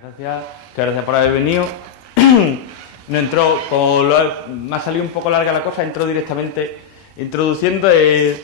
Muchas gracias por haber venido. No entró, me ha salido un poco larga la cosa, entró directamente introduciendo el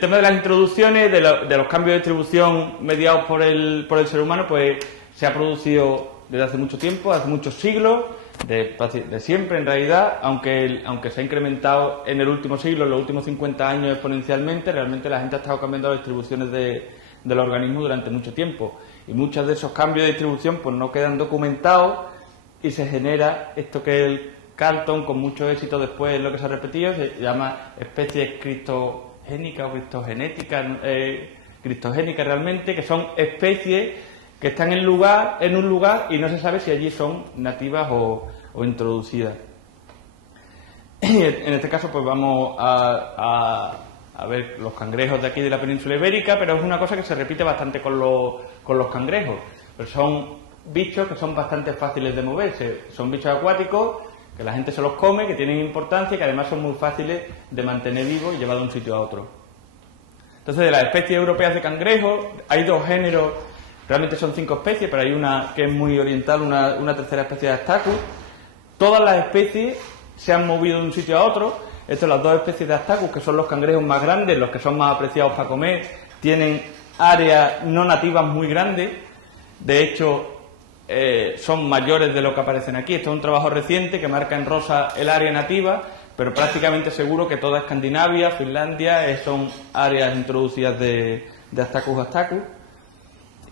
tema de las introducciones, de los cambios de distribución mediados por el ser humano, pues se ha producido desde hace mucho tiempo, hace muchos siglos, de siempre en realidad, aunque se ha incrementado en el último siglo, en los últimos 50 años exponencialmente. Realmente la gente ha estado cambiando las distribuciones de los organismos durante mucho tiempo, y muchos de esos cambios de distribución pues no quedan documentados y se genera esto que el Carlton, con mucho éxito después lo que se ha repetido, se llama especies criptogénicas o criptogénicas realmente, que son especies que están en un lugar y no se sabe si allí son nativas o introducidas. En este caso pues vamos a ver los cangrejos de aquí de la península ibérica, pero es una cosa que se repite bastante con los cangrejos. Pero son bichos que son bastante fáciles de moverse, son bichos acuáticos que la gente se los come, que tienen importancia y que además son muy fáciles de mantener vivos y llevar de un sitio a otro. Entonces, de las especies europeas de cangrejos, hay dos géneros, realmente son 5 especies, pero hay una que es muy oriental, una tercera especie de Astacus. Todas las especies se han movido de un sitio a otro. Estas, las dos especies de Astacus, que son los cangrejos más grandes, los que son más apreciados para comer, tienen áreas no nativas muy grandes. De hecho, son mayores de lo que aparecen aquí. Esto es un trabajo reciente que marca en rosa el área nativa, pero prácticamente seguro que toda Escandinavia, Finlandia, son áreas introducidas de Astacus astacus.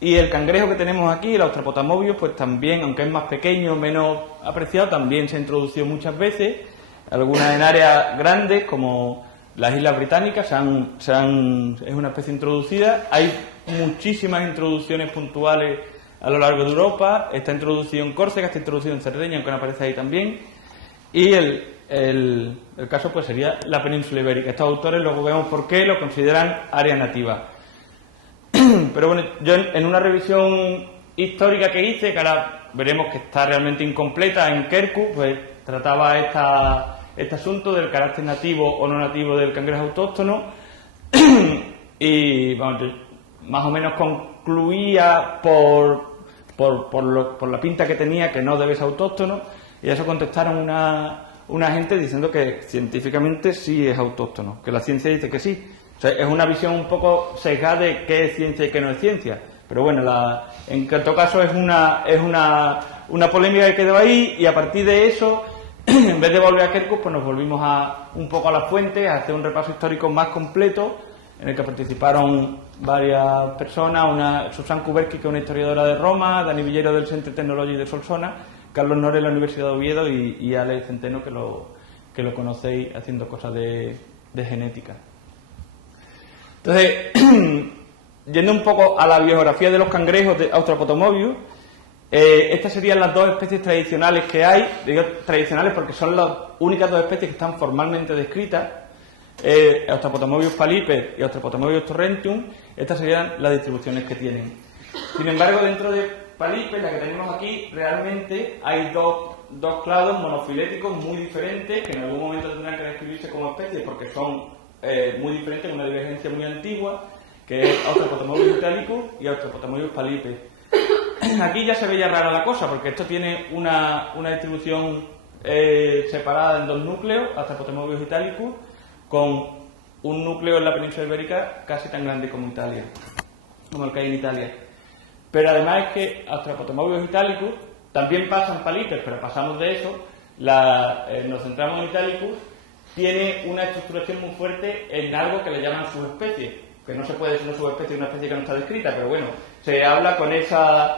Y el cangrejo que tenemos aquí, el Australopotamobius, pues también, aunque es más pequeño, menos apreciado, también se ha introducido muchas veces, algunas en áreas grandes como las Islas Británicas, es una especie introducida. Hay muchísimas introducciones puntuales a lo largo de Europa. Está introducido en Córcega, está introducido en Cerdeña, aunque no aparece ahí también. Y el caso pues sería la península ibérica. Estos autores luego vemos por qué lo consideran área nativa. Pero bueno, yo en una revisión histórica que hice, que ahora veremos que está realmente incompleta, en Kerku, pues trataba este asunto del carácter nativo o no nativo del cangrejo autóctono. Y vamos, yo más o menos concluía por la pinta que tenía que no debe ser autóctono, y a eso contestaron una gente diciendo que científicamente sí es autóctono, que la ciencia dice que sí. O sea, es una visión un poco sesgada de qué es ciencia y qué no es ciencia. Pero bueno, en todo caso es una polémica que quedó ahí, y a partir de eso, en vez de volver a Kerku, pues nos volvimos un poco a las fuentes, a hacer un repaso histórico más completo, en el que participaron varias personas, Susan Kuberski, que es una historiadora de Roma, Dani Villero del Centre Tecnology de Solsona, Carlos Nore de la Universidad de Oviedo y Alex Centeno, que lo conocéis haciendo cosas de genética. Entonces, yendo un poco a la biografía de los cangrejos de Australopotamobius, estas serían las dos especies tradicionales que hay. Digo tradicionales porque son las únicas dos especies que están formalmente descritas. Australopotamobius palliper y Australopotamobius torrentium. Estas serían las distribuciones que tienen. Sin embargo, dentro de palliper, la que tenemos aquí, realmente hay dos clados monofiléticos muy diferentes, que en algún momento tendrán que describirse como especies porque son muy diferentes, una divergencia muy antigua, que es Australopotamobius italicus y Australopotamobius palliper. Aquí ya se veía rara la cosa, porque esto tiene una distribución separada en dos núcleos, Australopotamobius italicus, con un núcleo en la península ibérica casi tan grande como Italia, como el que hay en Italia. Pero además es que Australopotamobius italicus también pasa en palliper, pero pasamos de eso, nos centramos en italicus. Tiene una estructuración muy fuerte en algo que le llaman subespecie, que no se puede decir una subespecie de una especie que no está descrita, pero bueno, se habla con esa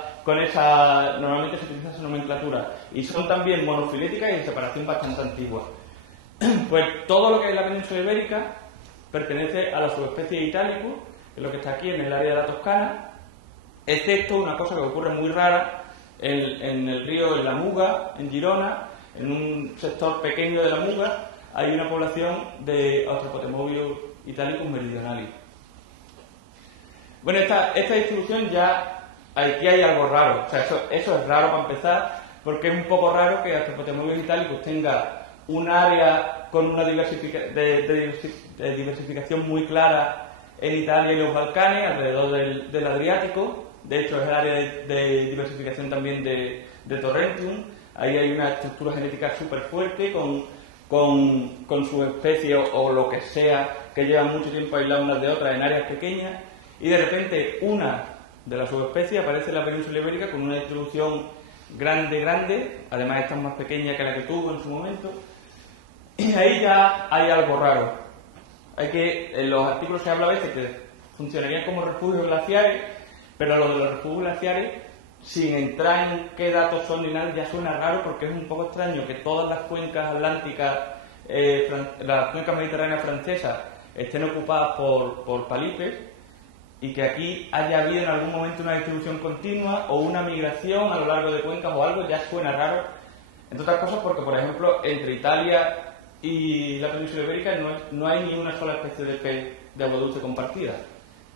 normalmente se utiliza esa nomenclatura, y son también monofiléticas y de separación bastante antigua. Pues todo lo que es la península ibérica pertenece a la subespecie Italicus, que es lo que está aquí en el área de la Toscana, excepto una cosa que ocurre muy rara en el río, en la Muga, en Girona, en un sector pequeño de la Muga, hay una población de Australopotamobius italicus meridionalis. Bueno, esta distribución aquí hay algo raro. O sea, eso es raro para empezar, porque es un poco raro que Australopotamobius italicus tenga un área con una diversificación muy clara en Italia y los Balcanes, alrededor del Adriático, de hecho es el área de diversificación también de Torrentium. Ahí hay una estructura genética súper fuerte con sus especies o lo que sea que llevan mucho tiempo aisladas unas de otras en áreas pequeñas, y de repente una de las subespecies aparece en la península ibérica con una distribución grande, además esta es más pequeña que la que tuvo en su momento, y ahí ya hay algo raro. En los artículos se habla a veces que funcionarían como refugios glaciares, pero lo de los refugios glaciares, sin entrar en qué datos son ni nada, ya suena raro, porque es un poco extraño que todas las cuencas atlánticas, las cuencas mediterráneas francesas, estén ocupadas por palipes, y que aquí haya habido en algún momento una distribución continua o una migración a lo largo de cuencas o algo, ya suena raro. Entre otras cosas porque, por ejemplo, entre Italia y la península ibérica no hay ni una sola especie de pez de agua dulce compartida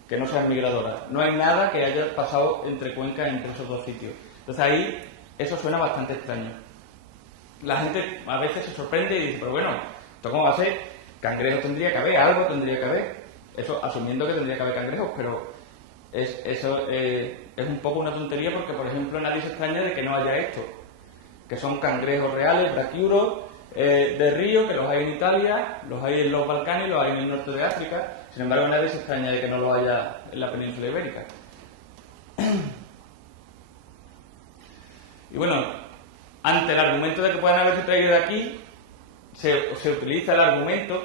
que no sea migradora. No hay nada que haya pasado entre cuencas entre esos dos sitios. Entonces ahí eso suena bastante extraño. La gente a veces se sorprende y dice, pero bueno, ¿esto cómo va a ser? Cangrejos tendría que haber, algo tendría que haber. Eso asumiendo que tendría que haber cangrejos, pero eso es un poco una tontería porque, por ejemplo, nadie se extraña de que no haya esto, que son cangrejos reales, braquiuros, de río, que los hay en Italia, los hay en los Balcanes, los hay en el norte de África. Sin embargo, nadie se extraña de que no los haya en la península ibérica. Y bueno, ante el argumento de que puedan haberse traído de aquí, se utiliza el argumento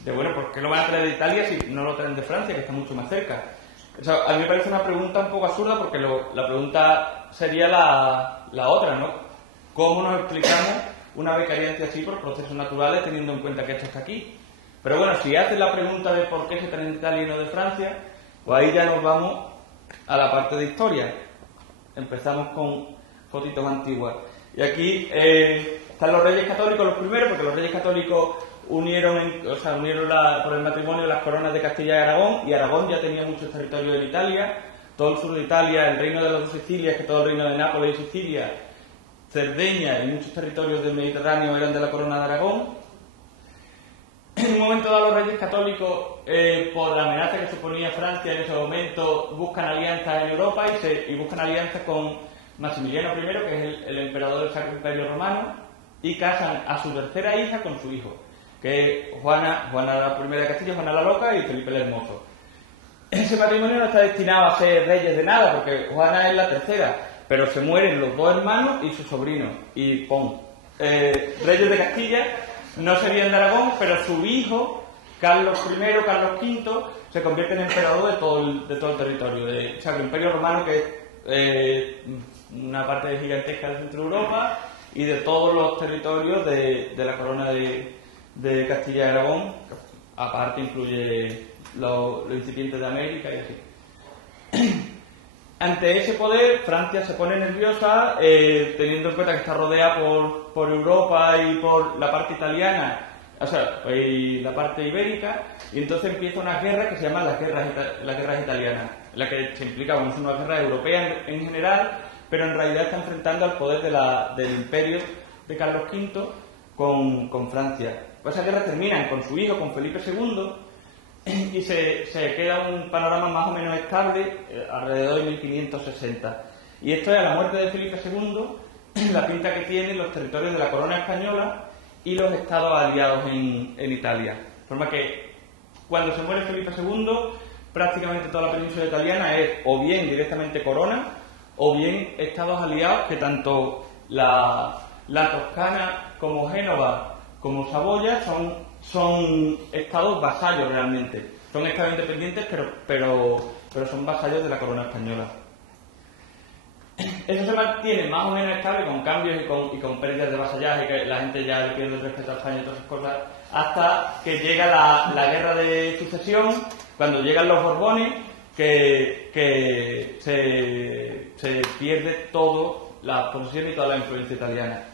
de, bueno, ¿por qué lo van a traer de Italia si no lo traen de Francia, que está mucho más cerca? O sea, a mí me parece una pregunta un poco absurda porque la pregunta sería la otra, ¿no? ¿Cómo nos explicamos una becariancia así por procesos naturales teniendo en cuenta que esto está aquí? Pero bueno, si haces la pregunta de por qué se traen de Italia y no de Francia, pues ahí ya nos vamos a la parte de historia. Empezamos con fotitos antiguas. Y aquí están los reyes católicos, los primeros, porque los reyes católicos unieron por el matrimonio las coronas de Castilla y Aragón, y Aragón ya tenía muchos territorios en Italia, todo el sur de Italia, el reino de las dos Sicilias, que es todo el reino de Nápoles y Sicilia, Cerdeña y muchos territorios del Mediterráneo eran de la corona de Aragón. En un momento dado los reyes católicos, por la amenaza que suponía Francia en ese momento, buscan alianzas en Europa y buscan alianzas con Maximiliano I, que es el emperador del Sacro Imperio Romano, y casan a su tercera hija con su hijo, que es Juana la I de Castilla, Juana la Loca, y Felipe el Hermoso. Ese matrimonio no está destinado a ser reyes de nada, porque Juana es la tercera, pero se mueren los dos hermanos y su sobrino, y ¡pum! Reyes de Castilla no serían de Aragón, pero su hijo, Carlos I, Carlos V, se convierte en emperador de todo el territorio, del Sacro Imperio Romano, que es una parte gigantesca del centro de Europa, y de todos los territorios de la corona de Castilla y Aragón, aparte incluye los incipientes de América y así. Ante ese poder, Francia se pone nerviosa, teniendo en cuenta que está rodeada por Europa y por la parte italiana, o sea, y la parte ibérica, y entonces empieza una guerra que se llama las guerras italianas, en la que se implica, bueno, es una guerra europea en general, pero en realidad está enfrentando al poder del imperio de Carlos V con Francia. Pues esas guerras terminan con su hijo, con Felipe II, y se queda un panorama más o menos estable alrededor de 1560. Y esto es a la muerte de Felipe II, la pinta que tienen los territorios de la corona española y los estados aliados en Italia. De forma que cuando se muere Felipe II, prácticamente toda la península italiana es o bien directamente corona o bien estados aliados, que tanto la Toscana como Génova como Saboya son estados vasallos realmente. Son estados independientes, pero son vasallos de la corona española. Eso se mantiene más o menos estable con cambios y con pérdidas de vasallaje, que la gente ya le pierde el respeto a España y todas esas cosas, hasta que llega la guerra de sucesión, cuando llegan los Borbones, que se pierde todo la posesión y toda la influencia italiana.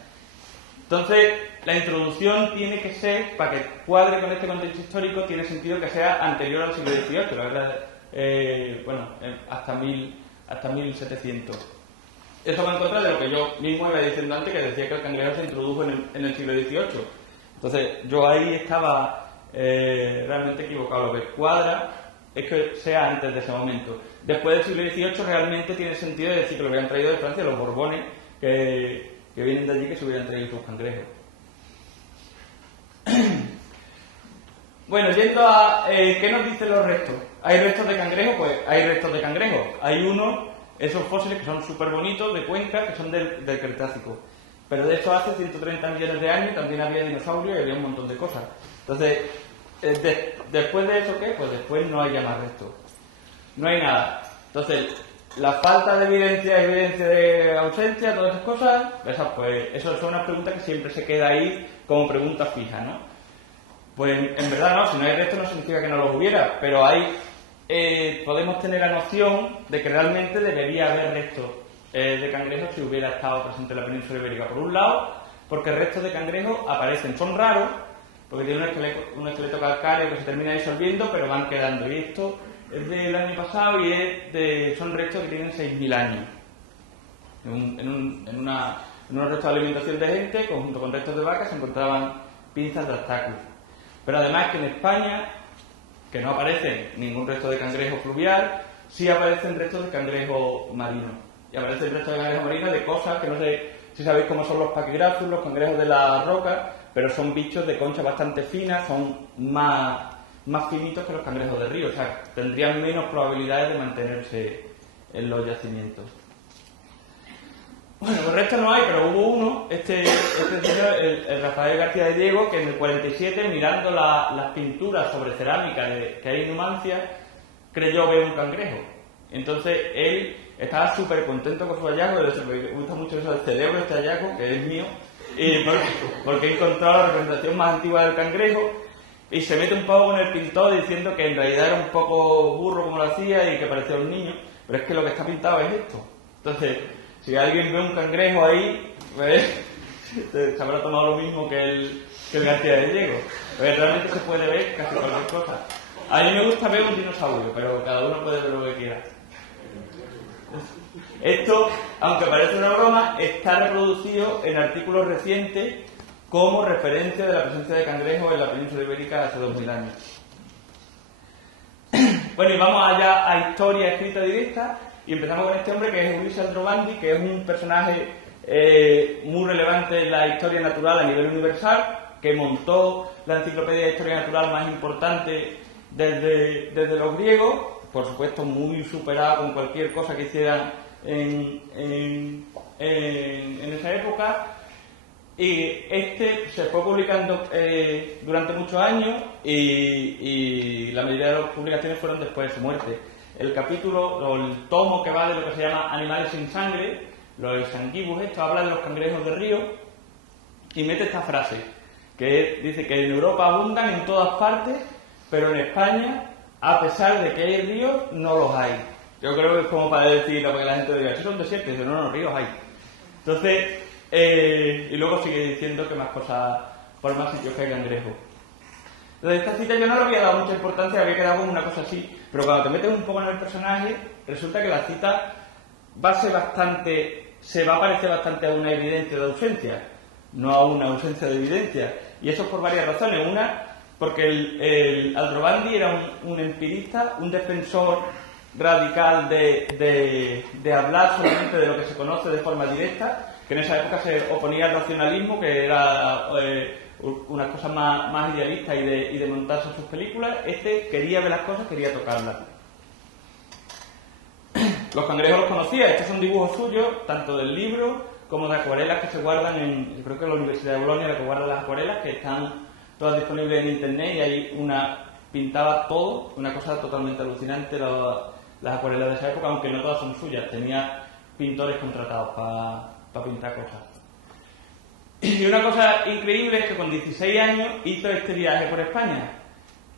Entonces, la introducción tiene que ser, para que cuadre con este contexto histórico, tiene sentido que sea anterior al siglo XVIII, la verdad, hasta 1700. Esto va en contra de lo que yo mismo iba diciendo antes, que decía que el cangrejo se introdujo en el siglo XVIII. Entonces, yo ahí estaba realmente equivocado. Lo que cuadra es que sea antes de ese momento. después del siglo XVIII realmente tiene sentido decir que lo habían traído de Francia los Borbones, que vienen de allí, que se hubieran traído sus cangrejos. Bueno, yendo a ¿qué nos dicen los restos? ¿Hay restos de cangrejo? Pues hay restos de cangrejo. Hay unos, esos fósiles que son súper bonitos, de Cuenca, que son del Cretácico. Pero de hecho hace 130 millones de años también había dinosaurios y había un montón de cosas. Entonces, después de eso, ¿qué? Pues después no hay ya más restos. No hay nada. Entonces, la falta de evidencia de ausencia, todas esas cosas, pues eso es una pregunta que siempre se queda ahí como pregunta fija, ¿no? Pues en verdad no, si no hay restos no significa que no los hubiera, pero podemos tener la noción de que realmente debería haber restos de cangrejos si hubiera estado presente en la península ibérica. Por un lado, porque restos de cangrejos aparecen, son raros, porque tienen un esqueleto calcáreo que se termina disolviendo, pero van quedando. Y esto es del año pasado y son restos que tienen 6.000 años. En unos restos de alimentación de gente, junto con restos de vacas, se encontraban pinzas de Astacus. Pero además que en España, que no aparece ningún resto de cangrejo fluvial, sí aparecen restos de cangrejo marino. Y aparecen restos de cangrejo marino de cosas que no sé si sabéis cómo son los paquigrafus, los cangrejos de la roca, pero son bichos de concha bastante finas, son más finitos que los cangrejos de río, o sea, tendrían menos probabilidades de mantenerse en los yacimientos. Bueno, pues restos no hay, pero hubo uno, este señor, el Rafael García de Diego, que en el 47, mirando las pinturas sobre cerámica que hay en Numancia, creyó ver un cangrejo. Entonces él estaba súper contento con su hallazgo, me gusta mucho eso del cerebro, este hallazgo, que es mío, porque encontró la representación más antigua del cangrejo, y se mete un poco con el pintor diciendo que en realidad era un poco burro como lo hacía y que parecía un niño, pero es que lo que está pintado es esto. Entonces, si alguien ve un cangrejo ahí, pues, se habrá tomado lo mismo que el García de Diego. Pues realmente se puede ver casi cualquier cosa. A mí me gusta ver un dinosaurio, pero cada uno puede ver lo que quiera. Esto, aunque parece una broma, está reproducido en artículos recientes como referencia de la presencia de cangrejos en la península ibérica hace 2000 años. Bueno, y vamos allá a historia escrita directa. Y empezamos con este hombre que es Ulises Aldrovandi, que es un personaje muy relevante en la historia natural a nivel universal, que montó la enciclopedia de historia natural más importante desde los griegos, por supuesto muy superada con cualquier cosa que hicieran en esa época. Y este se fue publicando durante muchos años y la mayoría de las publicaciones fueron después de su muerte. El capítulo o el tomo que va de lo que se llama Animales sin sangre, los sanguibus, esto habla de los cangrejos de río y mete esta frase que dice que en Europa abundan en todas partes, pero en España, a pesar de que hay ríos, no los hay. Yo creo que es como para decirlo, para que la gente diga, si son desiertos, dice, no, ríos hay. Entonces, y luego sigue diciendo que más cosas, por más sitios que hay cangrejos. Entonces, esta cita yo no le había dado mucha importancia, había quedado como una cosa así, pero cuando te metes un poco en el personaje, resulta que la cita se va a parecer bastante a una evidencia de ausencia, no a una ausencia de evidencia. Y eso por varias razones. Una, porque el Aldrovandi era un empirista, un defensor radical de hablar solamente de lo que se conoce de forma directa, que en esa época se oponía al racionalismo, que era unas cosas más idealistas y de montarse sus películas. Este quería ver las cosas, quería tocarlas. Los cangrejos los conocía, estos son dibujos suyos, tanto del libro como de acuarelas que se guardan yo creo que en la Universidad de Bolonia, la que guarda las acuarelas, que están todas disponibles en internet, y hay pintaba todo, una cosa totalmente alucinante, las acuarelas de esa época, aunque no todas son suyas, tenía pintores contratados para pintar cosas. Y una cosa increíble es que con 16 años hizo este viaje por España.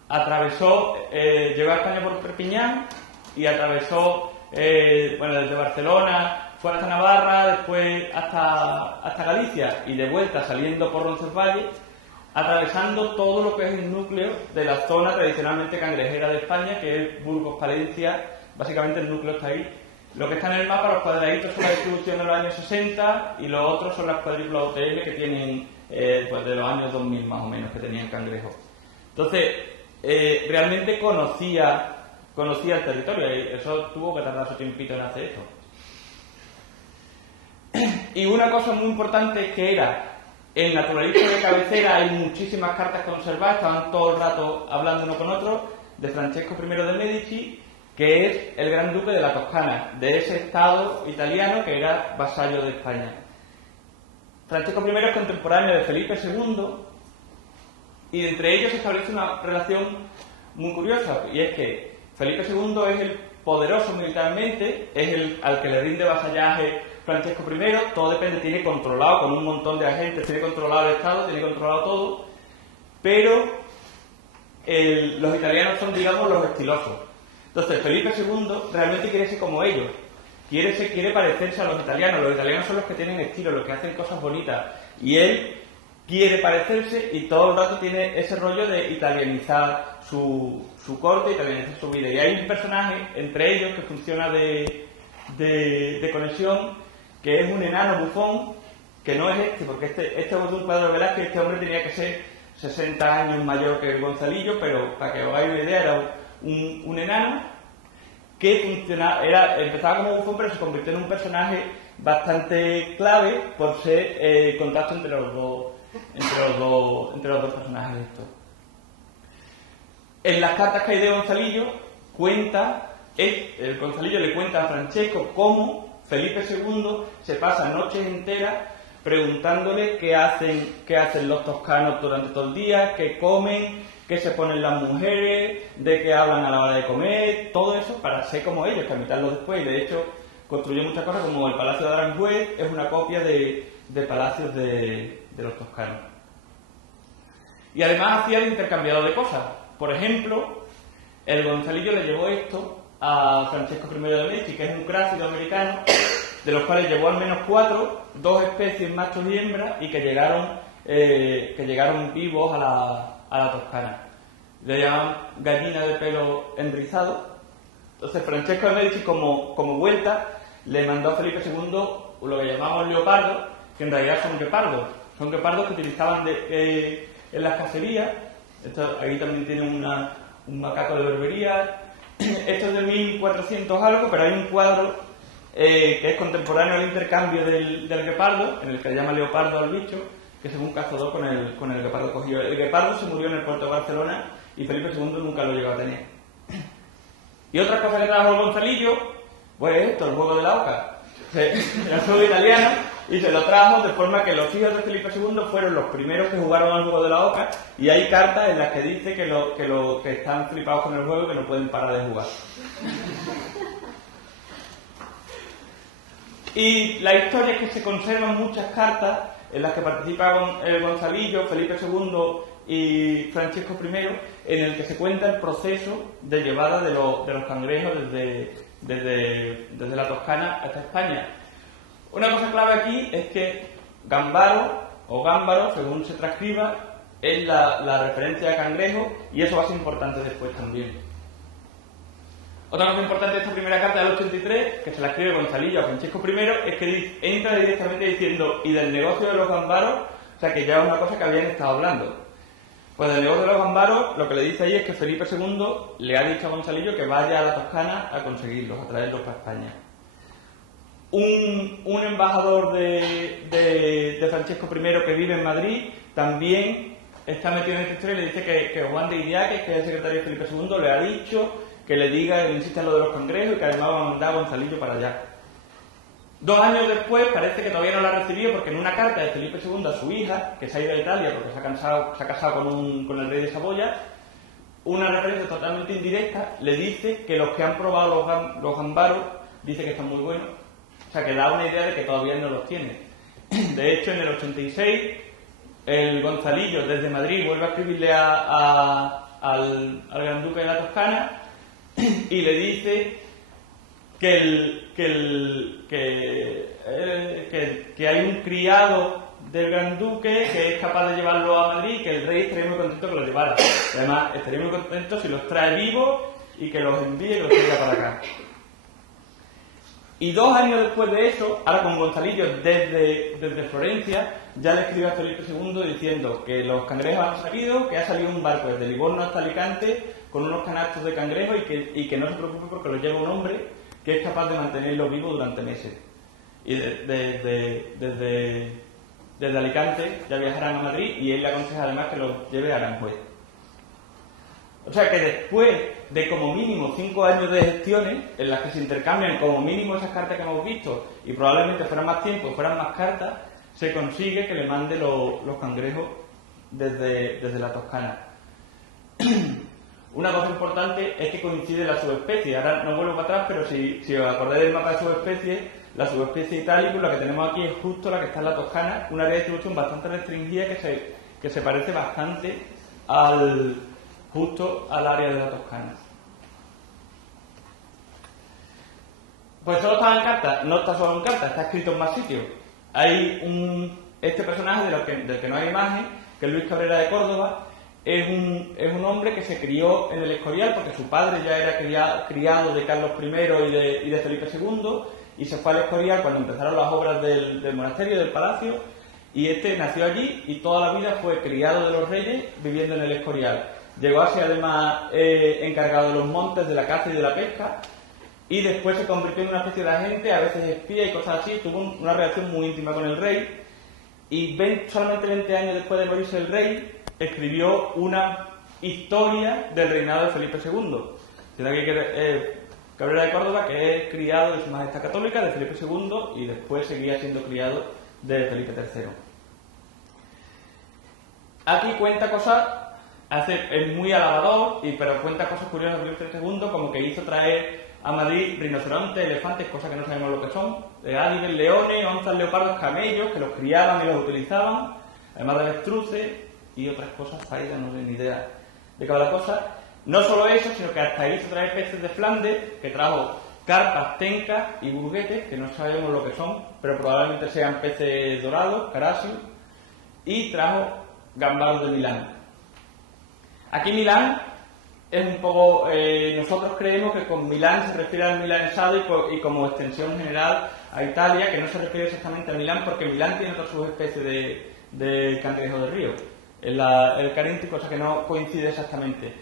Llegó a España por Perpiñán y atravesó, desde Barcelona, fue hasta Navarra, después hasta Galicia y de vuelta saliendo por Roncesvalles, atravesando todo lo que es el núcleo de la zona tradicionalmente cangrejera de España, que es Burgos, Palencia. Básicamente el núcleo está ahí. Lo que está en el mapa, los cuadraditos, son la distribución de los años 60 y los otros son las cuadrículas OTL que tienen de los años 2000 más o menos, que tenían cangrejos. Entonces, realmente conocía conocía el territorio, y eso tuvo que tardar su tiempito en hacer esto. Y una cosa muy importante que era, el naturalista de cabecera, hay muchísimas cartas conservadas, estaban todo el rato hablando uno con otro, de Francesco I de Medici, que es el gran duque de la Toscana, de ese estado italiano que era vasallo de España. Francesco I es contemporáneo de Felipe II, y entre ellos se establece una relación muy curiosa, y es que Felipe II es el poderoso militarmente, es el al que le rinde vasallaje Francesco I, todo depende, tiene controlado con un montón de agentes, tiene controlado el Estado, tiene controlado todo, pero los italianos son, digamos, los estilosos. Entonces, Felipe II realmente quiere ser como ellos, quiere parecerse a los italianos son los que tienen estilo, los que hacen cosas bonitas, y él quiere parecerse y todo el rato tiene ese rollo de italianizar su corte, italianizar su vida. Y hay un personaje entre ellos que funciona de conexión, que es un enano bufón, que no es porque este es un cuadro de Velázquez, este hombre tenía que ser 60 años mayor que Gonzalillo, pero para que os hagáis una idea, era un enano que empezaba como bufón, pero se convirtió en un personaje bastante clave por ser contacto entre los dos personajes estos. En las cartas que hay de Gonzalillo, el Gonzalillo le cuenta a Francesco cómo Felipe II se pasa noches enteras preguntándole qué hacen los toscanos durante todo el día, qué comen, qué se ponen las mujeres, de qué hablan a la hora de comer, todo eso para ser como ellos, que imitarlo después. Y de hecho construyó muchas cosas, como el Palacio de Aranjuez es una copia de palacios de los toscanos. Y además hacía el intercambiador de cosas. Por ejemplo, el Gonzalillo le llevó esto a Francesco I de Medici, que es un crácido americano, de los cuales llevó al menos 4, 2 especies, machos y hembras, y que llegaron vivos a la Toscana. Le llaman gallina de pelo enrizado. Entonces Francesco de Medici, como vuelta, le mandó a Felipe II lo que llamamos leopardo, que en realidad son guepardos. Son guepardos que utilizaban en las cacerías. Aquí también tiene un macaco de berbería. Esto es de 1400 algo, pero hay un cuadro que es contemporáneo al intercambio del guepardo, en el que le llama leopardo al bicho, que es un cazador con el guepardo cogido. El guepardo se murió en el puerto de Barcelona y Felipe II nunca lo llegó a tener. Y otra cosa que trajo el Gonzalillo, pues esto, el juego de la oca. Era juego italiano y se lo trajo de forma que los hijos de Felipe II fueron los primeros que jugaron al juego de la oca, y hay cartas en las que dice que están flipados con el juego y que no pueden parar de jugar. Y la historia es que se conservan muchas cartas en las que participan el Gonzalillo, Felipe II y Francesco I, en el que se cuenta el proceso de llevada de los cangrejos desde la Toscana hasta España. Una cosa clave aquí es que gambaro o gámbaro, según se transcriba, es la referencia a cangrejo, y eso va a ser importante después también. Otra cosa importante de esta primera carta del 83, que se la escribe Gonzalillo a Francesco I, es que entra directamente diciendo y del negocio de los gambaros, o sea que ya es una cosa que habían estado hablando. Pues del negocio de los gambaros, lo que le dice ahí es que Felipe II le ha dicho a Gonzalillo que vaya a la Toscana a conseguirlos, a traerlos para España. Un embajador de Francesco I que vive en Madrid también está metido en esta historia y le dice que Juan de Idiáquez, que es el secretario de Felipe II, le ha dicho que le diga, que le insista en lo de los cangrejos y que además va a mandar a Gonzalillo para allá. 2 años después parece que todavía no la ha recibido, porque en una carta de Felipe II a su hija, que se ha ido a Italia porque se ha casado con el rey de Saboya, una referencia totalmente indirecta, le dice que los que han probado los gambaros dice que están muy buenos. O sea, que da una idea de que todavía no los tiene. De hecho, en el 86, el Gonzalillo desde Madrid vuelve a escribirle al Gran Duque de la Toscana y le dice que hay un criado del Gran Duque que es capaz de llevarlo a Madrid, que el rey estaría muy contento que lo llevara. Además, estaría muy contento si los trae vivos y que los envíe y los traiga para acá. Y 2 años después de eso, ahora con Gonzalillo desde Florencia, ya le escribió a Felipe II diciendo que los cangrejos han salido, que ha salido un barco desde Livorno hasta Alicante con unos canastos de cangrejo y que no se preocupe porque lo lleva un hombre que es capaz de mantenerlo vivo durante meses. Y desde Alicante ya viajarán a Madrid y él le aconseja además que lo lleve a Aranjuez. O sea que después de como mínimo 5 años de gestiones en las que se intercambian como mínimo esas cartas que hemos visto y probablemente fueran más tiempo, fueran más cartas, se consigue que le mande los cangrejos desde la Toscana. Una cosa importante es que coincide la subespecie. Ahora no vuelvo para atrás, pero si os acordáis del mapa de subespecies, la subespecie Italicus, la que tenemos aquí, es justo la que está en la Toscana, un área de distribución bastante restringida que se parece bastante justo al área de la Toscana. Pues solo estaba en carta, no está solo en carta, está escrito en más sitios. Hay este personaje del que no hay imagen, que es Luis Cabrera de Córdoba, es un hombre que se crió en el Escorial porque su padre ya era criado de Carlos I y de Felipe II, y se fue al Escorial cuando empezaron las obras del monasterio, del palacio, y este nació allí y toda la vida fue criado de los reyes viviendo en el Escorial. Llegó a ser además encargado de los montes, de la caza y de la pesca, y después se convirtió en una especie de agente, a veces espía y cosas así. Tuvo una relación muy íntima con el rey, y solamente 20 años después de morirse el rey, escribió una historia del reinado de Felipe II. Tiene aquí Cabrera de Córdoba, que es criado de Su Majestad Católica, de Felipe II, y después seguía siendo criado de Felipe III. Aquí cuenta cosas, es muy alabador, pero cuenta cosas curiosas de Felipe II, como que hizo traer a Madrid rinocerontes, elefantes, cosas que no sabemos lo que son, águilas, leones, onzas, leopardos, camellos, que los criaban y los utilizaban, además de avestruces y otras cosas, zaidas, no sé ni idea de cada cosa. No solo eso, sino que hasta hizo traer peces de Flandes, que trajo carpas, tencas y burguetes, que no sabemos lo que son, pero probablemente sean peces dorados, carasios, y trajo gambaros de Milán. Aquí Milán es un poco, nosotros creemos que con Milán se refiere al milanesado y como extensión general a Italia, que no se refiere exactamente a Milán, porque Milán tiene otra subespecie de cangrejo de río, el caríntico, o sea que no coincide exactamente.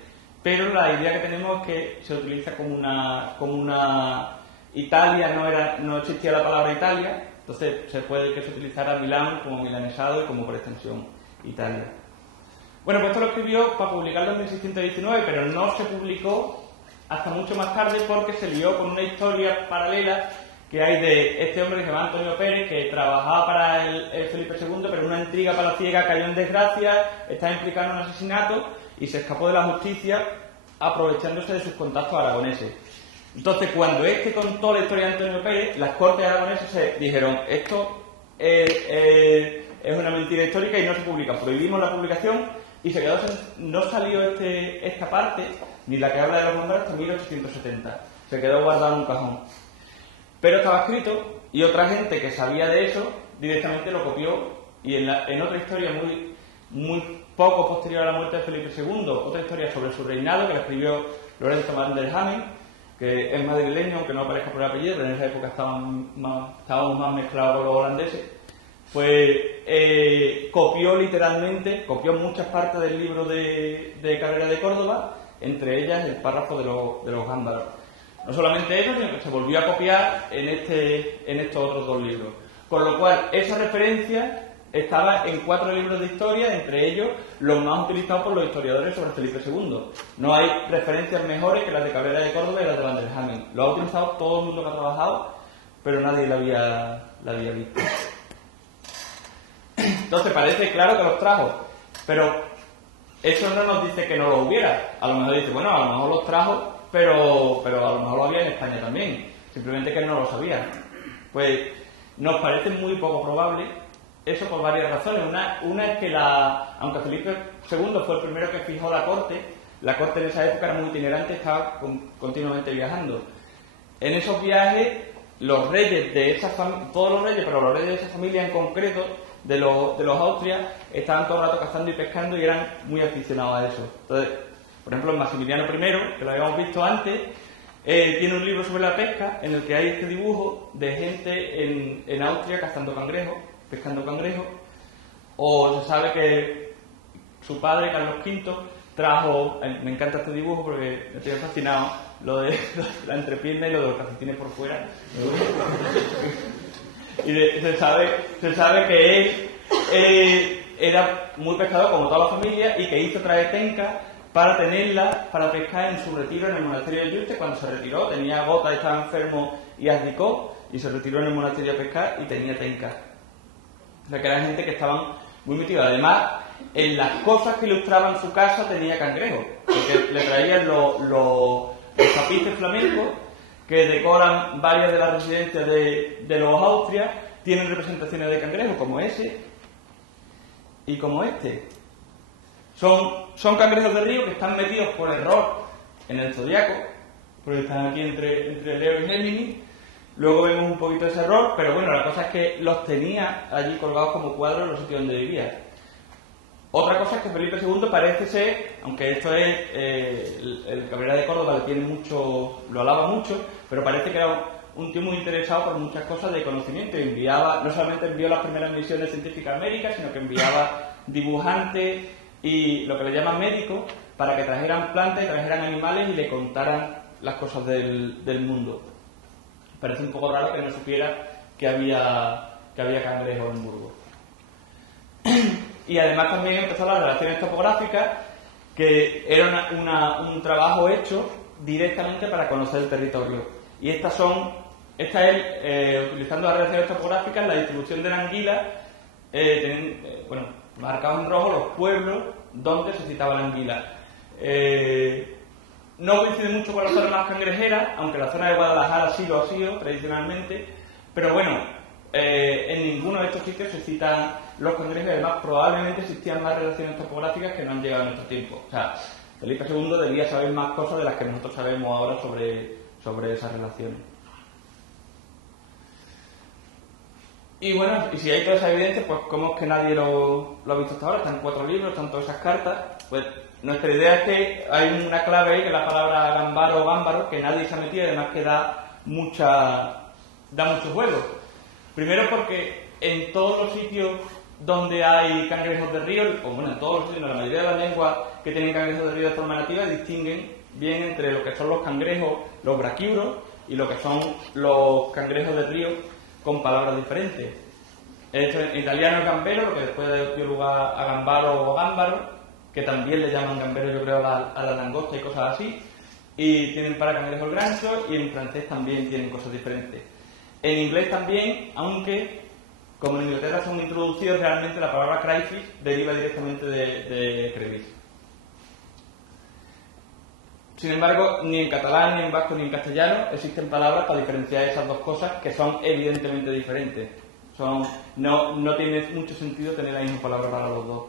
Pero la idea que tenemos es que se utiliza como una Italia, no existía la palabra Italia, entonces se puede que se utilizara Milán como milanesado y como por extensión Italia. Bueno, pues esto lo escribió para publicarlo en 1619, pero no se publicó hasta mucho más tarde porque se lió con una historia paralela que hay de este hombre que se llama Antonio Pérez, que trabajaba para el Felipe II, pero una intriga palaciega cayó en desgracia, estaba implicado en un asesinato y se escapó de la justicia aprovechándose de sus contactos aragoneses. Entonces, cuando contó la historia de Antonio Pérez, las cortes aragonesas se dijeron: esto es una mentira histórica y no se publica. Prohibimos la publicación y no salió esta parte, ni la que habla de los bombardeos, hasta 1870. Se quedó guardado en un cajón. Pero estaba escrito y otra gente que sabía de eso directamente lo copió, y en otra historia muy poco posterior a la muerte de Felipe II, otra historia sobre su reinado que la escribió Lorenzo van der Hamen, que es madrileño, aunque no aparezca por el apellido, pero en esa época estábamos más mezclados con los holandeses. Pues copió muchas partes del libro de Cabrera de Córdoba, entre ellas el párrafo de los gándaros. No solamente eso, sino que se volvió a copiar en estos otros dos libros. Con lo cual, esa referencia estaba en 4 libros de historia, entre ellos los más utilizados por los historiadores sobre Felipe II. No hay referencias mejores que las de Cabrera de Córdoba y las de Van der Hamen. Lo ha utilizado todo el mundo que ha trabajado, pero nadie la había visto. Entonces parece claro que los trajo, pero eso no nos dice que no lo hubiera. A lo mejor dice, bueno, a lo mejor los trajo, pero a lo mejor lo había en España también, simplemente que él no lo sabía. Pues nos parece muy poco probable eso por varias razones. Una es que aunque Felipe II fue el primero que fijó la corte en esa época era muy itinerante, estaba continuamente viajando. En esos viajes los reyes de esa familia, todos los reyes, pero los reyes de esa familia en concreto, de los Austrias, estaban todo el rato cazando y pescando y eran muy aficionados a eso. Entonces, por ejemplo, Maximiliano I, que lo habíamos visto antes, tiene un libro sobre la pesca en el que hay este dibujo de gente en Austria cazando cangrejos, pescando cangrejos. O se sabe que su padre, Carlos V, trajo, me encanta este dibujo porque me tiene fascinado, lo de la entrepierna y lo de los calcetines por fuera. Y se sabe que él era muy pescador como toda la familia y que hizo traer tenca para tenerla para pescar en su retiro en el monasterio de Yuste. Cuando se retiró tenía gota, estaba enfermo y asdicó y se retiró en el monasterio a pescar y tenía tenca. O sea que eran gente que estaban muy metidos. Además, en las cosas que ilustraban su casa tenía cangrejos, porque le traían los tapices flamencos que decoran varias de las residencias de los Austrias, tienen representaciones de cangrejos como ese y como este. Son cangrejos de río que están metidos por error en el zodiaco, porque están aquí entre Leo y Géminis. Luego vemos un poquito ese error, pero bueno, la cosa es que los tenía allí colgados como cuadros en los sitios donde vivía. Otra cosa es que Felipe II parece ser, aunque esto es, el Cabrera de Córdoba lo alaba mucho, pero parece que era un tío muy interesado por muchas cosas de conocimiento. Y no solamente envió las primeras misiones científicas a América, sino que enviaba dibujantes y lo que le llaman médicos para que trajeran plantas y trajeran animales y le contaran las cosas del mundo. Parece un poco raro que no supiera que había cangrejos en Burgos. Y además también empezó las relaciones topográficas, que era un trabajo hecho directamente para conocer el territorio. Y utilizando las relaciones topográficas, la distribución de la anguila, marcados en rojo los pueblos donde se citaba la anguila. No coincide mucho con la zona más cangrejera, aunque la zona de Guadalajara sí lo ha sido tradicionalmente, pero bueno, en ninguno de estos sitios se citan los cangrejos. Además probablemente existían más relaciones topográficas que no han llegado en nuestro tiempo. O sea, Felipe II debía saber más cosas de las que nosotros sabemos ahora sobre esas relaciones. Y bueno, y si hay toda esa evidencia, pues ¿cómo es que nadie lo ha visto hasta ahora? Están 4 libros, están todas esas cartas. Pues nuestra idea es que hay una clave ahí, que es la palabra gambaro o gámbaro, que nadie se ha metido y además que da mucho juego. Primero porque en todos los sitios donde hay cangrejos de río, o bueno, en todos los sitios, en la mayoría de las lenguas que tienen cangrejos de río de forma nativa, distinguen bien entre lo que son los cangrejos, los braquiuros, y lo que son los cangrejos de río con palabras diferentes. Esto en italiano es gambero, lo que después dio lugar a gambaro o gámbaro, que también le llaman gambero, yo creo, a la langosta y cosas así. Y tienen para cangrejo el gancho, y en francés también tienen cosas diferentes. En inglés también, aunque como en Inglaterra son introducidos, realmente la palabra crayfish deriva directamente de crayfish. Sin embargo, ni en catalán, ni en vasco, ni en castellano existen palabras para diferenciar esas dos cosas, que son evidentemente diferentes. No tiene mucho sentido tener la misma palabra para los dos.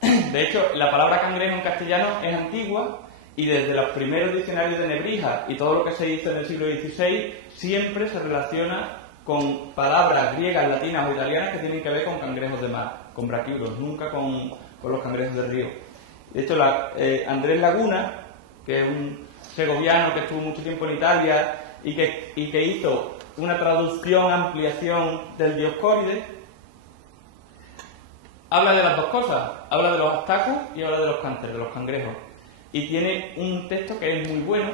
De hecho, la palabra cangrejo en castellano es antigua, y desde los primeros diccionarios de Nebrija y todo lo que se hizo en el siglo XVI siempre se relaciona con palabras griegas, latinas o italianas que tienen que ver con cangrejos de mar, con braquiuros, nunca con los cangrejos de río. De hecho, Andrés Laguna, que es un segoviano que estuvo mucho tiempo en Italia y que hizo una traducción, ampliación del Dioscórides, habla de las dos cosas, habla de los astacus y habla de los cánceres, de los cangrejos. Y tiene un texto que es muy bueno,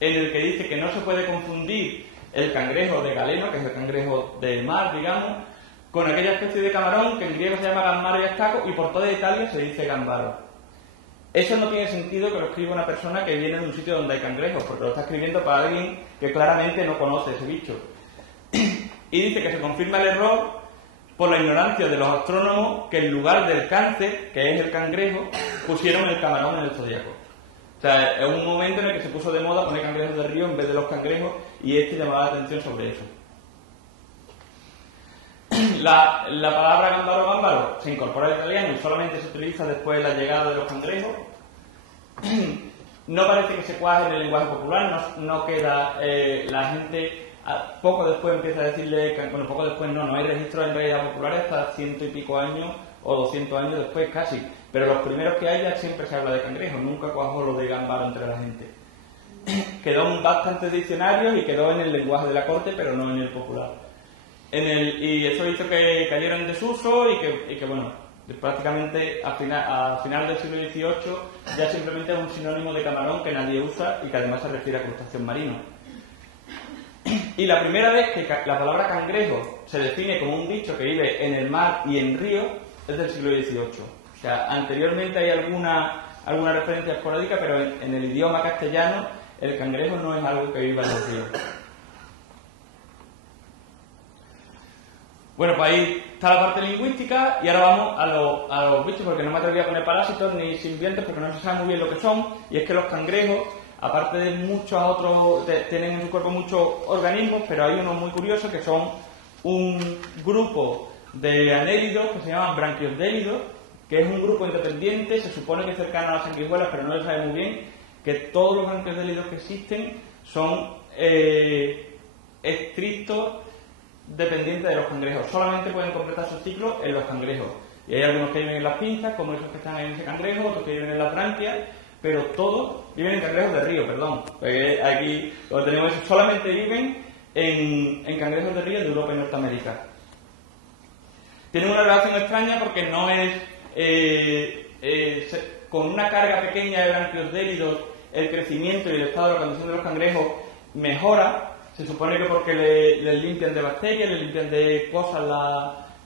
en el que dice que no se puede confundir el cangrejo de Galeno, que es el cangrejo del mar, digamos, con aquella especie de camarón que en griego se llama gambaro y astaco, y por toda Italia se dice gambaro. Eso no tiene sentido que lo escriba una persona que viene de un sitio donde hay cangrejos, porque lo está escribiendo para alguien que claramente no conoce ese bicho. Y dice que se confirma el error por la ignorancia de los astrónomos, que en lugar del cáncer, que es el cangrejo, pusieron el camarón en el zodiaco. O sea, es un momento en el que se puso de moda poner cangrejos de río en vez de los cangrejos, y llamaba la atención sobre eso. La palabra gambaro se incorpora al italiano y solamente se utiliza después de la llegada de los cangrejos. No parece que se cuaje en el lenguaje popular, no queda la gente. Poco después empieza a decirle, bueno, poco después no hay registros en realidad populares hasta 100 y pico años o 200 años después casi, pero los primeros que hay ya siempre se habla de cangrejo, nunca cuajó lo de gambaro entre la gente. Quedó en bastantes diccionarios y quedó en el lenguaje de la corte, pero no en el popular. Y eso hizo que cayera en desuso y que bueno, Prácticamente a final del siglo XVIII ya simplemente es un sinónimo de camarón que nadie usa y que además se refiere a crustáceos marinos. Y la primera vez que la palabra cangrejo se define como un bicho que vive en el mar y en ríos es del siglo XVIII. O sea, anteriormente hay alguna referencia esporádica, pero en el idioma castellano el cangrejo no es algo que viva en los ríos. Bueno, pues ahí está la parte lingüística y ahora vamos a los bichos, porque no me atreví a poner parásitos ni simbiontes porque no se sabe muy bien lo que son. Y es que los cangrejos, aparte de muchos otros, tienen en su cuerpo muchos organismos, pero hay unos muy curiosos que son un grupo de anélidos que se llaman branquiosdélidos, que es un grupo independiente, se supone que es cercano a las sanguijuelas, pero no se sabe muy bien, que todos los branquiosdélidos que existen son estrictos dependientes de los cangrejos. Solamente pueden completar su ciclo en los cangrejos. Y hay algunos que viven en las pinzas, como esos que están ahí en ese cangrejo, otros que viven en las branquias, pero todos viven en cangrejos de río, perdón. Porque aquí lo que tenemos es solamente viven en cangrejos de río de Europa y Norteamérica. Tienen una relación extraña porque no es con una carga pequeña de branquiosdélidos el crecimiento y el estado de la condición de los cangrejos mejora. Se supone que porque les limpian de bacterias, les limpian de cosas,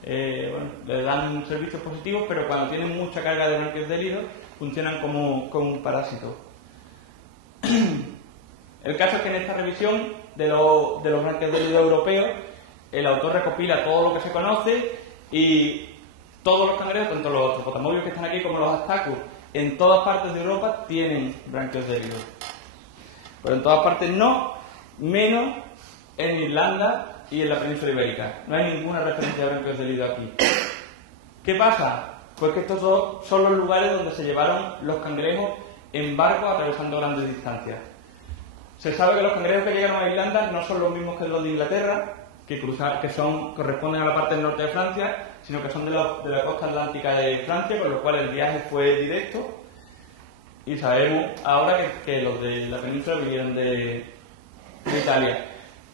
le dan servicios positivos, pero cuando tienen mucha carga de branquiosdélidos funcionan como un parásito. El caso es que en esta revisión de los branquiosdélidos europeos, el autor recopila todo lo que se conoce y todos los cangrejos, tanto los tropotamóvilos que están aquí como los astacus, en todas partes de Europa tienen branquiosdélidos. Pero en todas partes no, menos en Irlanda y en la península ibérica. No hay ninguna referencia a branquiosdélidos aquí. ¿Qué pasa? Pues que estos son los lugares donde se llevaron los cangrejos en barcos atravesando grandes distancias. Se sabe que los cangrejos que llegaron a Irlanda no son los mismos que los de Inglaterra, que corresponden a la parte del norte de Francia, sino que son de la costa atlántica de Francia, con lo cual el viaje fue directo. Y sabemos ahora que los de la península vinieron de Italia.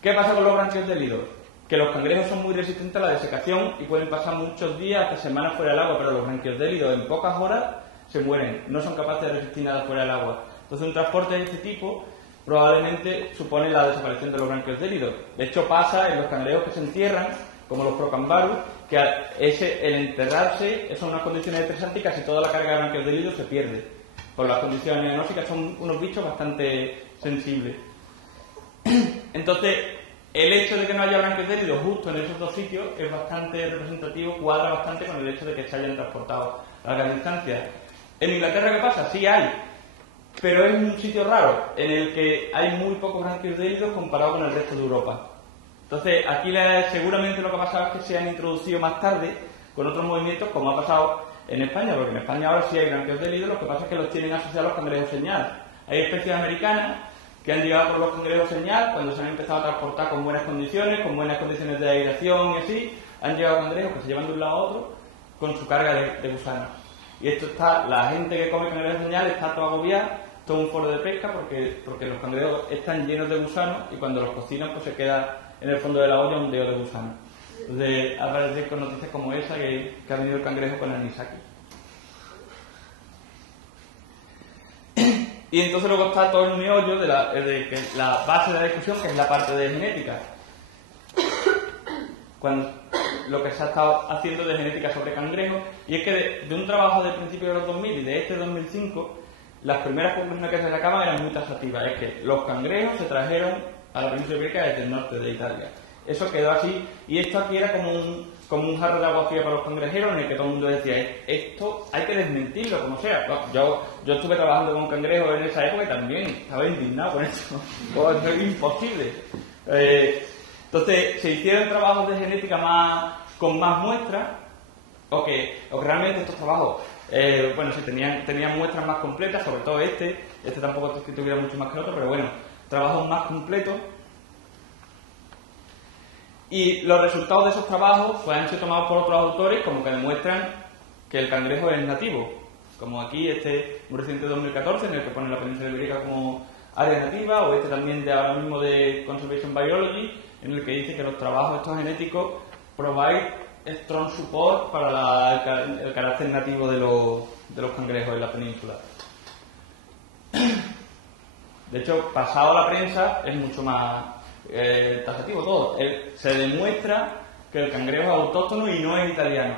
¿Qué pasa con los branquiosdélidos? Que los cangrejos son muy resistentes a la desecación y pueden pasar muchos días, hasta semanas fuera del agua, pero los branquiosdélidos en pocas horas se mueren, no son capaces de resistir nada fuera del agua. Entonces un transporte de este tipo probablemente supone la desaparición de los branquiosdélidos. De hecho pasa en los cangrejos que se entierran, como los Procambarus, que el enterrarse son unas condiciones estresantes y casi toda la carga de branquiosdélidos se pierde. Por las condiciones anóxicas son unos bichos bastante sensibles. Entonces, el hecho de que no haya branquiosdélidos justo en esos dos sitios es bastante representativo, cuadra bastante con el hecho de que se hayan transportado a largas distancias. ¿En Inglaterra qué pasa? Sí hay, pero es un sitio raro, en el que hay muy pocos branquiosdélidos comparado con el resto de Europa. Entonces, aquí seguramente lo que ha pasado es que se han introducido más tarde con otros movimientos, como ha pasado en España, porque en España ahora sí hay branquiosdélidos, lo que pasa es que los tienen asociados a los cangrejos señal. Hay especies americanas que han llegado por los cangrejos señal cuando se han empezado a transportar con buenas condiciones de aireación y así, han llegado cangrejos que se llevan de un lado a otro con su carga de gusanos. Y esto la gente que come cangrejos señal está todo agobiada, todo un foro de pesca porque los cangrejos están llenos de gusanos y cuando los cocinan pues se queda en el fondo de la olla un dedo de gusano. Entonces aparece con noticias como esa que ha venido el cangrejo con el anisaki. Y entonces luego está todo el meollo de la base de la discusión, que es la parte de genética. Lo que se ha estado haciendo de genética sobre cangrejos, y es que de un trabajo de principios de los 2000 y de 2005, las primeras conclusiones que se sacaban eran muy taxativas. Es que los cangrejos se trajeron a la península ibérica desde el norte de Italia. Eso quedó así, y esto aquí era como un jarro de agua fría para los cangrejeros, en el que todo el mundo decía, esto hay que desmentirlo, como sea. Yo estuve trabajando con cangrejos en esa época y también estaba indignado con eso. Pues es imposible. Entonces, se hicieron trabajos de genética con más muestras, o que realmente estos trabajos, sí tenían muestras más completas, sobre todo este tampoco es que tuviera mucho más que el otro, pero bueno, trabajos más completos. Y los resultados de esos trabajos pues, han sido tomados por otros autores como que demuestran que el cangrejo es nativo. Como aquí muy reciente de 2014, en el que pone la península ibérica como área nativa, o también de ahora mismo de Conservation Biology, en el que dice que los trabajos estos genéticos provide strong support para el carácter nativo de los cangrejos en la península. De hecho, pasado a la prensa es mucho más taxativo todo. Se demuestra que el cangrejo es autóctono y no es italiano.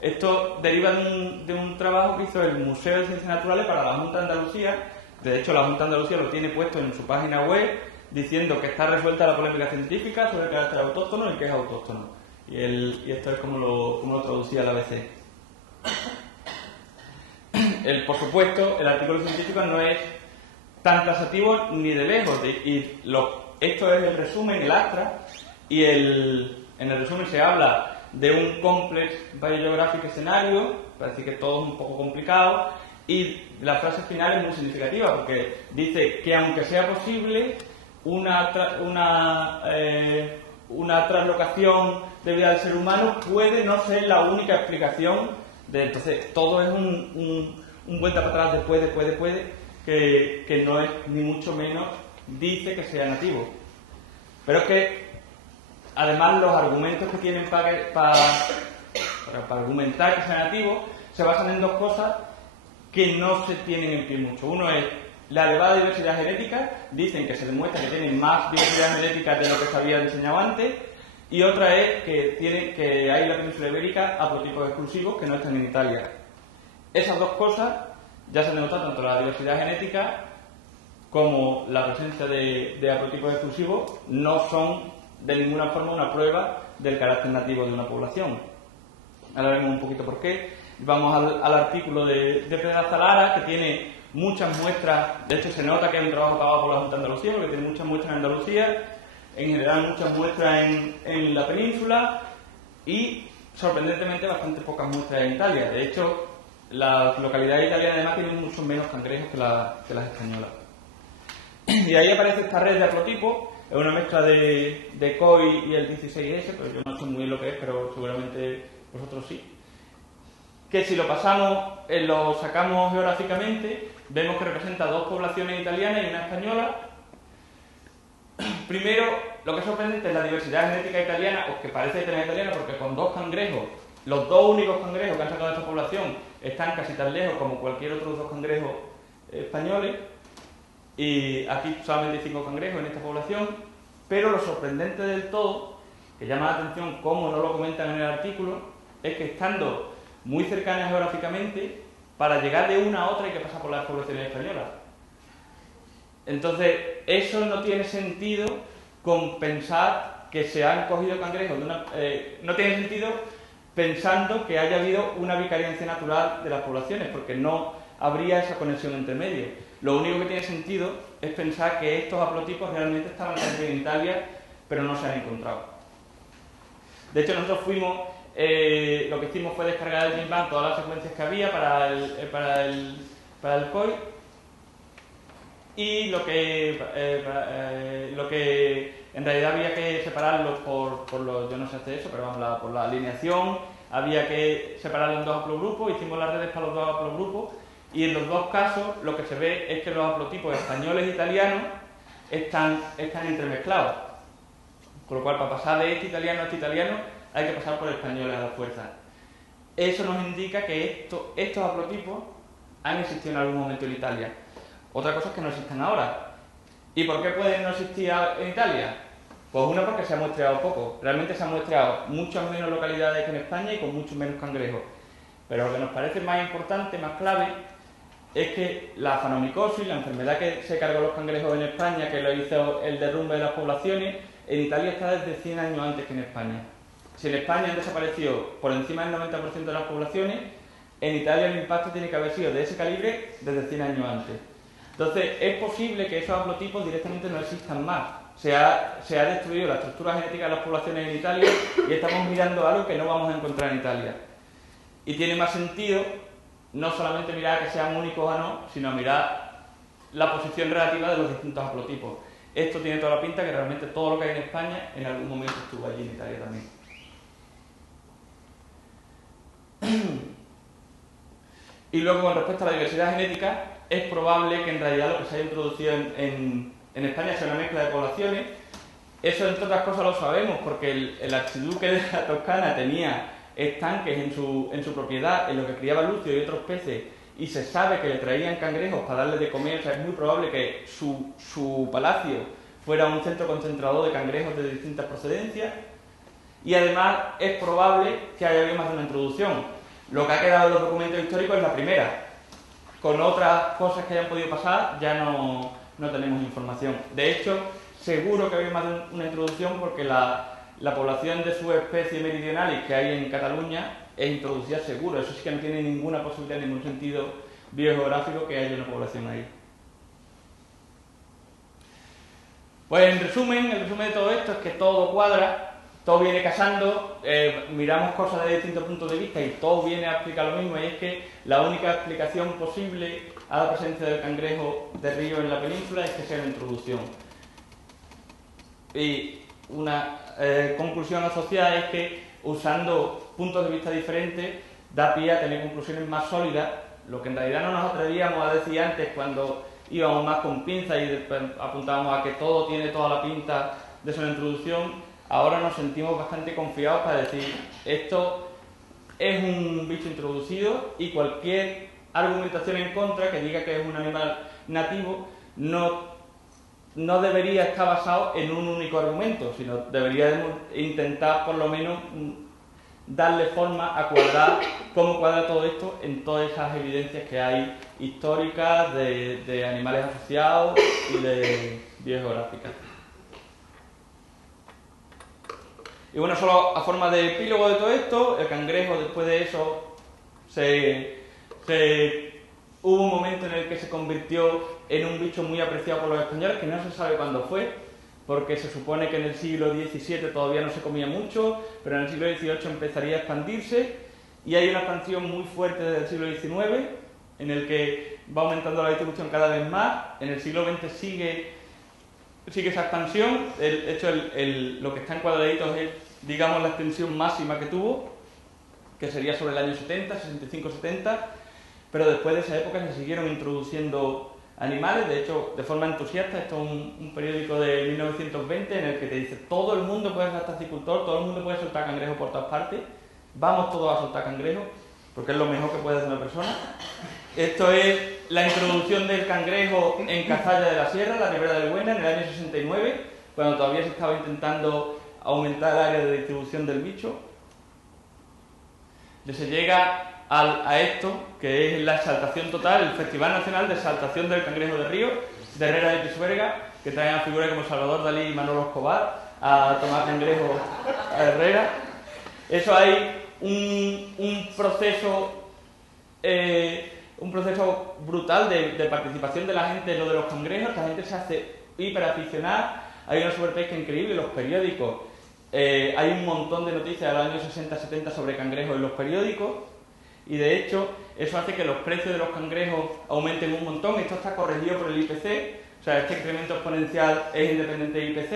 Esto deriva de un trabajo que hizo el Museo de Ciencias Naturales para la Junta de Andalucía. De hecho, la Junta de Andalucía lo tiene puesto en su página web diciendo que está resuelta la polémica científica sobre el carácter autóctono y que es autóctono. Y esto es como lo traducía la ABC. Por supuesto, el artículo científico no es tan taxativo ni de lejos. Esto es el resumen, el Astra, y en el resumen se habla de un complex biogeographic escenario, parece que todo es un poco complicado, y la frase final es muy significativa porque dice que aunque sea posible una traslocación debida al ser humano, puede no ser la única explicación entonces todo es un vuelta para atrás de puede, que no es ni mucho menos dice que sea nativo. Pero es que además los argumentos que tienen para argumentar que sea nativo se basan en dos cosas que no se tienen en pie mucho. Uno es la elevada diversidad genética, dicen que se demuestra que tienen más diversidad genética de lo que se había enseñado antes, y otra es que hay en la península ibérica haplotipos exclusivos que no están en Italia. Esas dos cosas ya se han demostrado, tanto la diversidad genética como la presencia de haplotipos exclusivos no son de ninguna forma una prueba del carácter nativo de una población. Ahora veremos un poquito por qué. Vamos al artículo de Pedraza Lara, que tiene muchas muestras. De hecho, se nota que es un trabajo pagado por la Junta de Andalucía, porque tiene muchas muestras en Andalucía, en general muchas muestras en la península y, sorprendentemente, bastante pocas muestras en Italia. De hecho, las localidades italianas además tienen mucho menos cangrejos que las españolas. Y ahí aparece esta red de haplotipos. Es una mezcla de COI y el 16S, pero yo no sé muy bien lo que es, pero seguramente vosotros sí. Que si lo pasamos, lo sacamos geográficamente, vemos que representa dos poblaciones italianas y una española. Primero, lo que es sorprendente es la diversidad genética italiana, o que parece tener italiana, porque con dos cangrejos, los dos únicos cangrejos que han sacado de esta población, están casi tan lejos como cualquier otro de los cangrejos españoles. Y aquí solamente hay 5 cangrejos en esta población, pero lo sorprendente del todo, que llama la atención como no lo comentan en el artículo, es que estando muy cercanas geográficamente, para llegar de una a otra hay que pasar por las poblaciones españolas. Entonces, eso no tiene sentido con pensar que se han cogido cangrejos no tiene sentido pensando que haya habido una vicariancia natural de las poblaciones, porque no habría esa conexión entre medios. Lo único que tiene sentido es pensar que estos haplotipos realmente estaban también en Italia, pero no se han encontrado. De hecho, nosotros fuimos, lo que hicimos fue descargar del GenBank todas las secuencias que había para el COI, y lo que en realidad había que separarlos por los, yo no sé hacer eso, pero vamos, por la alineación, había que separarlos en dos haplogrupos, hicimos las redes para los dos haplogrupos, y en los dos casos lo que se ve es que los haplotipos españoles e italianos están entremezclados. Con lo cual, para pasar de este italiano a este italiano, hay que pasar por españoles a la fuerza. Eso nos indica que estos haplotipos han existido en algún momento en Italia. Otra cosa es que no existan ahora. ¿Y por qué pueden no existir en Italia? Pues una, porque se ha muestreado poco. Realmente se han muestreado muchas menos localidades que en España y con muchos menos cangrejos. Pero lo que nos parece más importante, más clave, es que la fanomicosis, la enfermedad que se cargó los cangrejos en España, que lo hizo el derrumbe de las poblaciones, en Italia está desde 100 años antes que en España. Si en España han desaparecido por encima del 90% de las poblaciones, en Italia el impacto tiene que haber sido de ese calibre desde 100 años antes. Entonces, es posible que esos haplotipos directamente no existan más. Se ha destruido la estructura genética de las poblaciones en Italia y estamos mirando algo que no vamos a encontrar en Italia. Y tiene más sentido no solamente mirar que sean únicos o no, sino mirar la posición relativa de los distintos haplotipos. Esto tiene toda la pinta que realmente todo lo que hay en España en algún momento estuvo allí en Italia también. Y luego, con respecto a la diversidad genética, es probable que en realidad lo que se haya introducido en España sea una mezcla de poblaciones Eso, entre otras cosas, lo sabemos porque el archiduque de la Toscana tenía estanques en su propiedad en los que criaba lucio y otros peces, y se sabe que le traían cangrejos para darle de comer. O sea, es muy probable que su palacio fuera un centro concentrador de cangrejos de distintas procedencias, y además es probable que haya habido más de una introducción. Lo que ha quedado en los documentos históricos es la primera. Con otras cosas que hayan podido pasar ya no tenemos información. De hecho, seguro que ha habido más de una introducción porque la población de subespecies meridionales que hay en Cataluña es introducida seguro. Eso sí que no tiene ninguna posibilidad, en ningún sentido biogeográfico, que haya una población ahí. Pues el resumen de todo esto es que todo cuadra, todo viene casando, miramos cosas de distintos puntos de vista y todo viene a explicar lo mismo, y es que la única explicación posible a la presencia del cangrejo de río en la península es que sea la introducción. Y una conclusión asociada es que, usando puntos de vista diferentes, da pie a tener conclusiones más sólidas, lo que en realidad no nos atrevíamos a decir antes cuando íbamos más con pinzas y después apuntábamos a que todo tiene toda la pinta de ser una introducción. Ahora nos sentimos bastante confiados para decir esto es un bicho introducido, y cualquier argumentación en contra que diga que es un animal nativo no debería estar basado en un único argumento, sino deberíamos intentar por lo menos darle forma a cuadrar cómo cuadra todo esto en todas esas evidencias que hay históricas, de animales asociados y de biogeográficas. Y bueno, solo a forma de epílogo de todo esto, el cangrejo, después de eso, hubo un momento en el que se convirtió en un bicho muy apreciado por los españoles, que no se sabe cuándo fue, porque se supone que en el siglo XVII todavía no se comía mucho, pero en el siglo XVIII empezaría a expandirse, y hay una expansión muy fuerte desde el siglo XIX, en el que va aumentando la distribución cada vez más. En el siglo XX sigue esa expansión. De hecho, lo que está en cuadraditos es, digamos, la extensión máxima que tuvo, que sería sobre el año 70, 65-70, pero después de esa época se siguieron introduciendo animales. De hecho, de forma entusiasta. Esto es un periódico de 1920 en el que te dice: todo el mundo puede ser taxicultor, todo el mundo puede soltar cangrejo por todas partes, vamos todos a soltar cangrejo, porque es lo mejor que puede hacer una persona. Esto es la introducción del cangrejo en Cazalla de la Sierra, la Ribera del Buena, en el año 69, cuando todavía se estaba intentando aumentar el área de distribución del bicho. Y se llega a esto, que es la exaltación total, el Festival Nacional de Exaltación del Cangrejo de Río, de Herrera de Pisuerga, que traen a figuras como Salvador Dalí y Manolo Escobar a tomar cangrejo a Herrera. Eso hay un proceso brutal de participación de la gente en lo de los cangrejos. La gente se hace hiperaficionada, hay una sobrepesca increíble, los periódicos, hay un montón de noticias de los años 60-70 sobre cangrejos en los periódicos, y de hecho eso hace que los precios de los cangrejos aumenten un montón. Esto está corregido por el IPC, o sea, este incremento exponencial es independiente del IPC.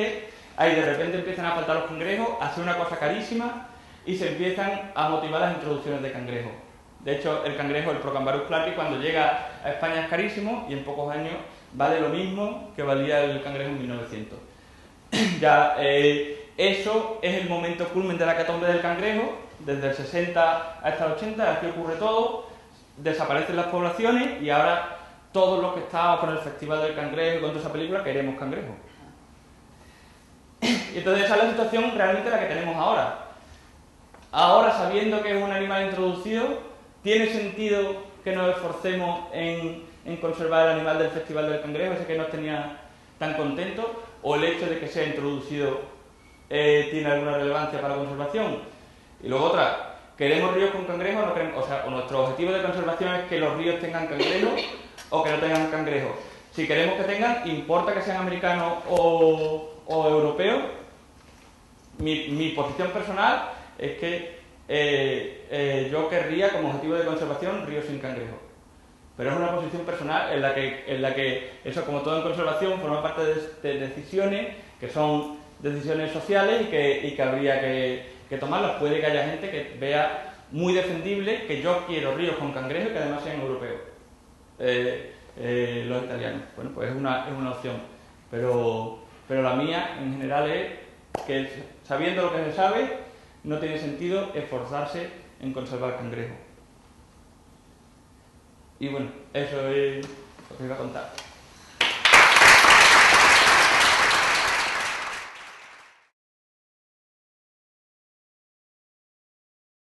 Ahí de repente empiezan a faltar los cangrejos, a ser una cosa carísima, y se empiezan a motivar las introducciones de cangrejos. De hecho, el cangrejo, el Procambarus clarki, cuando llega a España es carísimo, y en pocos años vale lo mismo que valía el cangrejo en 1900. Ya, eso es el momento culmen de la hecatombe del cangrejo. Desde el 60 hasta el 80, aquí ocurre todo, desaparecen las poblaciones, y ahora todos los que estábamos con el Festival del Cangrejo y con toda esa película queremos cangrejo. Y entonces esa es la situación realmente la que tenemos ahora. Ahora, sabiendo que es un animal introducido, ¿tiene sentido que nos esforcemos en conservar el animal del Festival del Cangrejo, ese que nos tenía tan contentos? ¿O el hecho de que sea introducido tiene alguna relevancia para la conservación? Y luego otra, ¿queremos ríos con cangrejos o no queremos? O sea, nuestro objetivo de conservación es que los ríos tengan cangrejos o que no tengan cangrejos. Si queremos que tengan, ¿importa que sean americanos o europeos? Mi posición personal es que yo querría, como objetivo de conservación, ríos sin cangrejos. Pero es una posición personal en la que eso, como todo en conservación, forma parte de decisiones que son decisiones sociales y que habría que tomarlas. Puede que haya gente que vea muy defendible que yo quiero ríos con cangrejos y que además sean europeos, los italianos. Bueno, pues es una opción, pero Pero la mía, en general, es que sabiendo lo que se sabe, no tiene sentido esforzarse en conservar cangrejo. Y bueno, eso es lo que iba a contar.